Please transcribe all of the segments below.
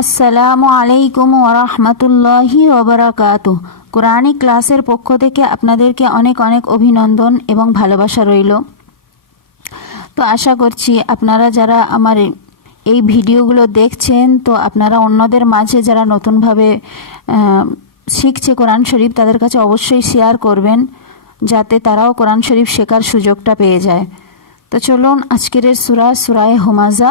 আসসালামু আলাইকুম ওরহমতুল্লাহি ওবরাকাতুহ। কোরআনিক ক্লাসের পক্ষ থেকে আপনাদেরকে অনেক অনেক অভিনন্দন এবং ভালোবাসা রইল। তো আশা করছি আপনারা যারা আমার এই ভিডিওগুলো দেখছেন, তো আপনারা অন্যদের মাঝে যারা নতুনভাবে শিখছে কোরআন শরীফ, তাদের কাছে অবশ্যই শেয়ার করবেন, যাতে তারাও কোরআন শরীফ শেখার সুযোগটা পেয়ে যায়। তো চলুন আজকের সূরায়ে হুমাজা,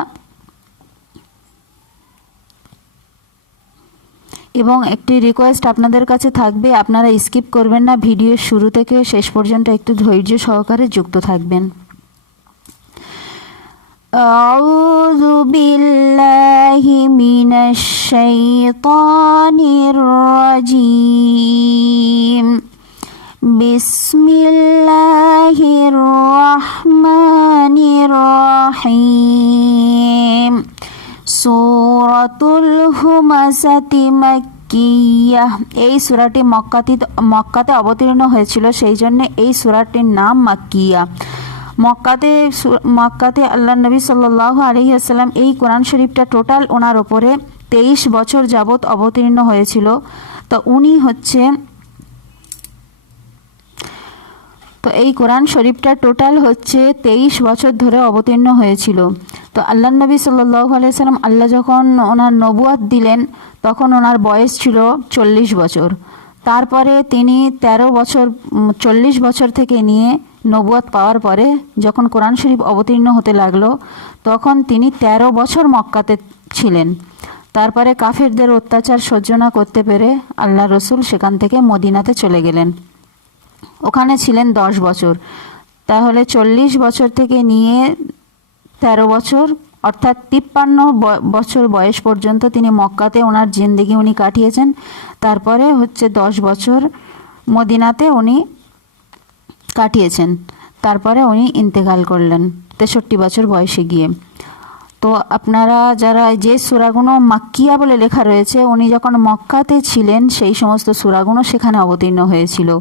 এবং একটি রিকোয়েস্ট আপনাদের কাছে থাকবে, আপনারা স্কিপ করবেন না, ভিডিওর শুরু থেকে শেষ পর্যন্ত একটু ধৈর্য সহকারে যুক্ত থাকবেন। আউযু বিল্লাহি মিনাশ শাইতানির রাজিম। বিসমিল্লাহির রহমানির রহিম। সূরাতুল হুমাযাতি মাক্কিয়াহ। এই সূরাটি মক্কাতে অবতীর্ণ হয়েছিল, সেই জন্য এই সূরাটির নাম মাক্কিয়া। মক্কাতে আল্লাহ নবী সাল্লাল্লাহু আলাইহি ওয়াসাল্লাম এই কোরআন শরীফটা টোটাল ওনার ওপরে 23 বছর যাবৎ অবতীর্ণ হয়েছিল। তো এই কোরআন শরীফটা টোটাল 23 বছর ধরে অবতীর্ণ হয়েছিল। তো আল্লাহ নবী সাল্লাল্লাহু আলাইহি ওয়াসাল্লাম আল্লাহ যখন ওনার নবুয়ত দিলেন, তখন ওনার বয়স ছিল 40 বছর। তারপরে তিনি 40 বছর থেকে নিয়ে নবুয়ত পাওয়ার পরে যখন কোরআন শরীফ অবতীর্ণ হতে লাগলো, তখন তিনি 13 বছর মক্কাতে ছিলেন। তারপরে কাফেরদের অত্যাচার সহ্য না করতে পেরে আল্লাহ রসুল সেখান থেকে মদিনাতে চলে গেলেন। ওখানে ছিলেন 10 বছর। তাহলে 40 বছর থেকে নিয়ে 13 বছর, অর্থাৎ 53 বছর বয়স পর্যন্ত তিনি মক্কাতে ওনার জিন্দেগি উনি কাটিয়েছেন। তারপরে 10 বছর মদিনাতে উনি কাটিয়েছেন। তারপরে উনি ইন্তেকাল করলেন 63 বছর বয়সে গিয়ে। তো আপনারা যারা, যে সূরাগুলো মাক্কিয়া বলে লেখা রয়েছে, উনি যখন মক্কাতে ছিলেন সেই সমস্ত সূরাগুলো সেখানে অবতীর্ণ হয়েছিল।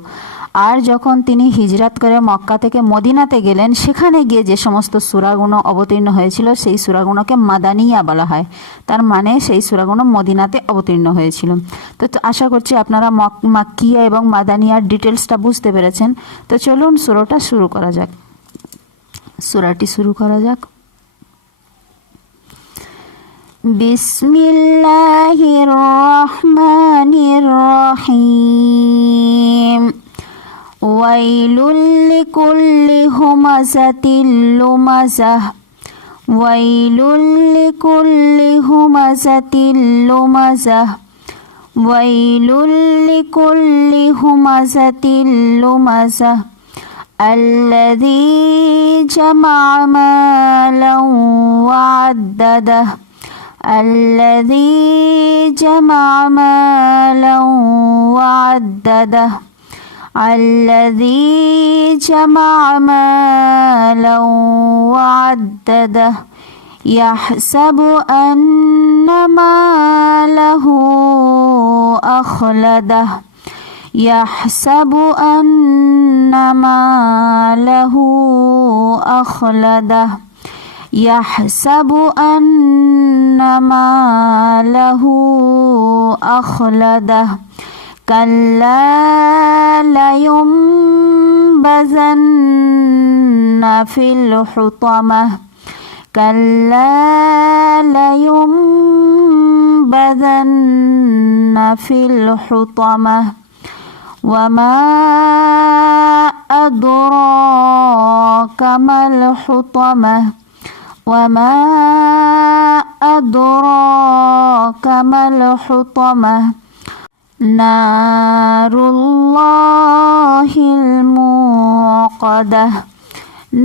আর যখন তিনি হিজরাত করে মক্কা থেকে মদিনাতে গেলেন, সেখানে গিয়ে যে সমস্ত সূরাগুলো অবতীর্ণ হয়েছিল সেই সূরাগুলোকে মাদানিয়া বলা হয়। তার মানে সেই সূরাগুলো মদিনাতে অবতীর্ণ হয়েছিল। তো আশা করছি আপনারা মাক্কিয়া এবং মাদানিয়ার ডিটেলসটা বুঝতে পেরেছেন। তো চলুন সূরাটি শুরু করা যাক। বিসমিল্লাহির রহমানির রহিম। ওয়াইলুল লিকুল্লি হুমাযাতিল লুমাযাহ। ওয়াইলুল লিকুল্লি হুমাযাতিল লুমাযাহ। ওয়াইলুল লিকুল্লি হুমাযাতিল লুমাযাহ আল্লাযী জামা'a মালান ওয়া আদ্দাদাহ। الذي جمع مالا وعدده. الذي جمع مالا وعدده يحسب أن ماله أخلده. يحسب أن ماله أخلده. يحسب أن ماله أخلده. كلا لينبذن في الحطمة. كلا لينبذن في الحطمة. وما أدراك ما الحطمة. وما أدراك ما الحطمة. نار الله الموقدة.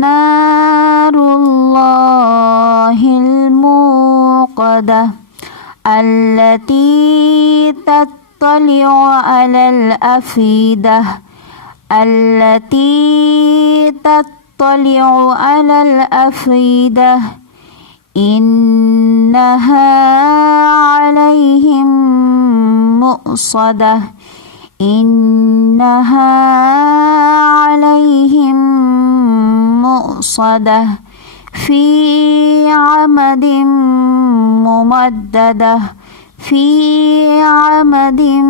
نار الله الموقدة التي تطلع على الأفئدة. التي تطلع على الأفئدة. إنها عليهم مؤصدة. إنها عليهم مؤصدة في عمد ممددة. ফি আমাদিন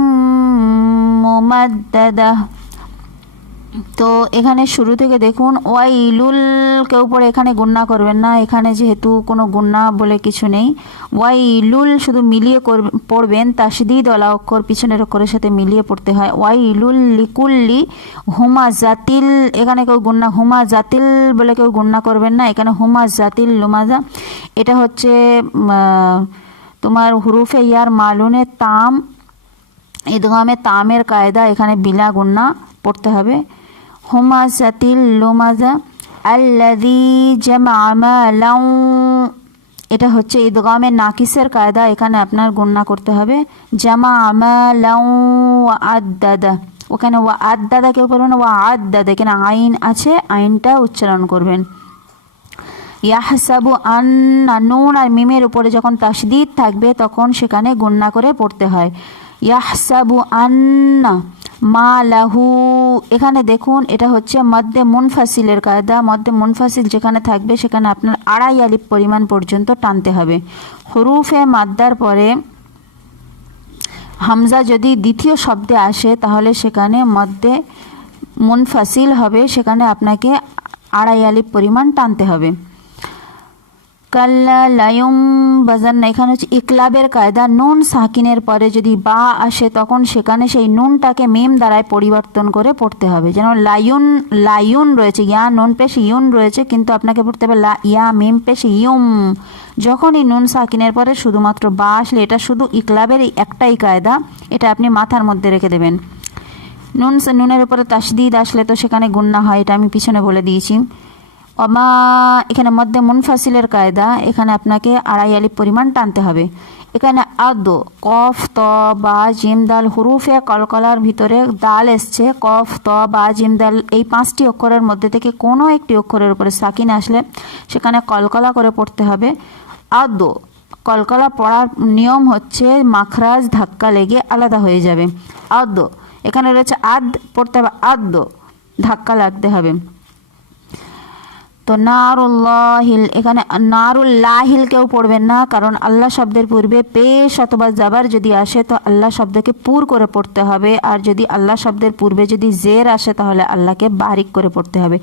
মুমাদ্দাদাহ। তো এখানে শুরু থেকে দেখুন ওয়াইলুল কেউ পড়ে এখানে গুণনা করবেন না, এখানে যেহেতু কোনো গুণনা বলে কিছু নেই। ওয়াইলুল শুধু মিলিয়ে পড়বেন, তাশদীদ ওয়ালা অক্ষর পিছনের অক্ষরের সাথে মিলিয়ে পড়তে হয়। ওয়াইলুল লিকুল্লি হুমা জাতিল, এখানে কেউ গুণনা হুমা জাতিল বলে কেউ গুণনা করবেন না, এখানে হুমা জাতিল লুমাজা। এটা হচ্ছে তোমার হুরুফে ইয়ার মালুনে তাম, ইদগামে তামের কায়দা, এখানে বিলা গুণনা পড়তে হবে। হুমাজাতিল লুমাজা আল্লাযী জামা মালাউ, এটা হচ্ছে ইদগামে নাকিসের কায়দা, এখানে আপনার গুণনা করতে হবে। জামা মালাউ ওয়া আদ্দাদা, ওখানে ওয়া আদ্দাদা কেউ বলবেন ওয়া আদ্দাদা, এখানে আইন আছে, আইনটা উচ্চারণ করবেন। ইয়াহসাবু আন্না, নুন আর মিমের উপরে যখন তাশদীদ থাকবে তখন সেখানে গুণনা করে পড়তে হয়। ইয়াহসাবু আন্না মা লাহু, এখানে দেখুন এটা হচ্ছে মধ্যে মুনফাসিলের কায়দা, মধ্যে মুনফাসিল যেখানে থাকবে সেখানে আপনার আড়াই আলিফ পরিমাণ পর্যন্ত টানতে হবে। হুরুফে মাদ্দার পরে হামজা যদি দ্বিতীয় শব্দে আসে তাহলে সেখানে মধ্যে মুনফাসিল হবে, সেখানে আপনাকে আড়াই আলিফ পরিমাণ টানতে হবে। কাল্লা লায়ুম বাজান, এখানে হচ্ছে ইকলাবের কায়দা, নুন সাকিনের পরে যদি বা আসে তখন সেখানে সেই নুনটাকে মিম দ্বারায় পরিবর্তন করে পড়তে হবে। যেন লায়ুন, লায়ুন রয়েছে, ইয়া নুন পেশ ইউন রয়েছে, কিন্তু আপনাকে পড়তে হবে লা ইয়া মিম পেশ ইউম। যখনই নুন সাকিনের পরে শুধুমাত্র বা আসলে, এটা শুধু ইকলাবের একটাই কায়দা, এটা আপনি মাথার মধ্যে রেখে দেবেন। নুনের উপরে তাশদীদ আসলে তো সেখানে গুণনা হয়, এটা আমি পিছনে বলে দিয়েছি। অমা, এখানে মধ্যে মুনফাসিলের কায়দা, এখানে আপনাকে আড়াই আলিফ পরিমাণ টানতে হবে। এখানে আদ, কফ ত বা জিম দাল, হুরুফে কলকলার ভিতরে দাল এসছে, কফ ত বা জিম দাল, এই 5টি অক্ষরের মধ্যে থেকে কোনো একটি অক্ষরের উপরে সাকিন আসলে সেখানে কলকলা করে পড়তে হবে। আদ, কলকলা পড়ার নিয়ম হচ্ছে মাখরাজ ধাক্কা লেগে আলাদা হয়ে যাবে। আদ, এখানে রয়েছে আদ, পড়তে হবে আদ, ধাক্কা লাগতে হবে। তো নারুল্লাহিল, এখানে নারুল্লাহিল কেউ পড়বেন না, কারণ আল্লাহ শব্দের পূর্বে পেশ অথবা জাবার যদি আসে তো আল্লাহ শব্দকে পুর করে পড়তে হবে, আর যদি আল্লাহ শব্দের পূর্বে যদি জের আসে তাহলে আল্লাহকে বারিক করে পড়তে হবে।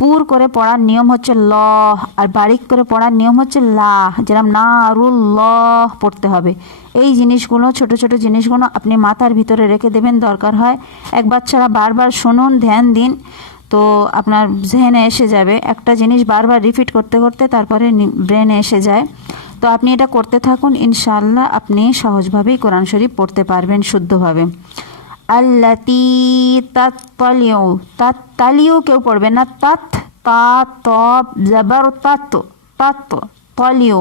পুর করে পড়ার নিয়ম হচ্ছে ল, আর বারিক করে পড়ার নিয়ম হচ্ছে লাহ, যেরকম নারুল্লাহ পড়তে হবে। এই জিনিসগুলো, ছোট ছোট জিনিসগুলো আপনি মাথার ভিতরে রেখে দেবেন, দরকার হয় একবার ছাড়া বারবার শুনুন, ধ্যান দিন, তো আপনার জেহেনে এসে যাবে। একটা জিনিস বারবার রিপিট করতে করতে তারপরে ব্রেনে এসে যায়। তো আপনি এটা করতে থাকুন, ইনশাআল্লাহ আপনি সহজভাবেই কোরআন শরীফ পড়তে পারবেন শুদ্ধভাবে। আল্লাতি তাত্তালিউ, তাত্তালিউ কেউ পড়বেন না, তাত তা ত জাবার তাত, তাত তালিউ।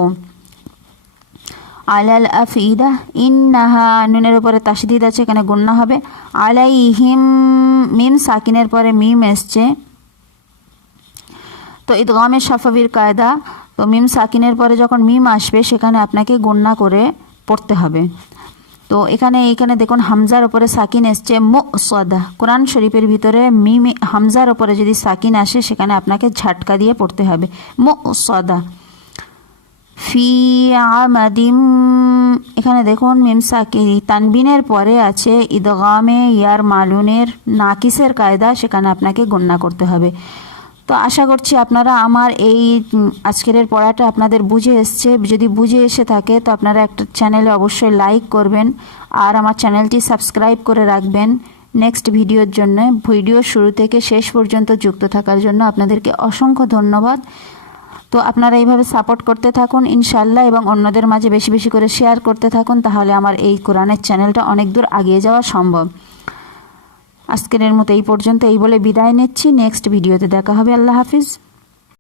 আলাল আফিদা, ইন্নাহা, নুনের উপরে তাশদীদ আছে, এখানে গুণনা হবে। আলাইহিম, মিম সাকিনের পরে মিম এসছে, তো ইদগামে শাফাবির কায়দা, তো মিম সাকিনের পরে যখন মিম আসবে সেখানে আপনাকে গুণনা করে পড়তে হবে। তো এখানে দেখুন হামজার উপরে সাকিন এসছে মুসদ্দা, কোরআন শরীফের ভিতরে মিম হামজার উপরে যদি সাকিন আসে সেখানে আপনাকে ঝাটকা দিয়ে পড়তে হবে মুসদ্দা। ফি আমাদিম, এখানে দেখুন মিম সাকিন তানবিনের পরে আছে ইদগামে ইয়ার মালুনের নাকিসের কায়দা, সেখানে আপনাকে গণনা করতে হবে। তো আশা করছি আপনারা আমার এই আজকের পড়াটা আপনাদের বুঝে এসছে। যদি বুঝে এসে থাকে তো আপনারা একটা চ্যানেলে অবশ্যই লাইক করবেন আর আমার চ্যানেলটি সাবস্ক্রাইব করে রাখবেন নেক্সট ভিডিওর জন্য। ভিডিও শুরু থেকে শেষ পর্যন্ত যুক্ত থাকার জন্য আপনাদেরকে অসংখ্য ধন্যবাদ। তো আপনারা এইভাবে সাপোর্ট করতে থাকুন ইনশাআল্লাহ, এবং অন্যদের মাঝে বেশি বেশি করে শেয়ার করতে থাকুন, তাহলে আমার এই কোরআনের চ্যানেলটা অনেক দূর এগিয়ে যাওয়া সম্ভব। আজকের মতো এই পর্যন্ত, এই বলে বিদায় নিচ্ছি। নেক্সট ভিডিওতে দেখা হবে। আল্লাহ হাফিজ।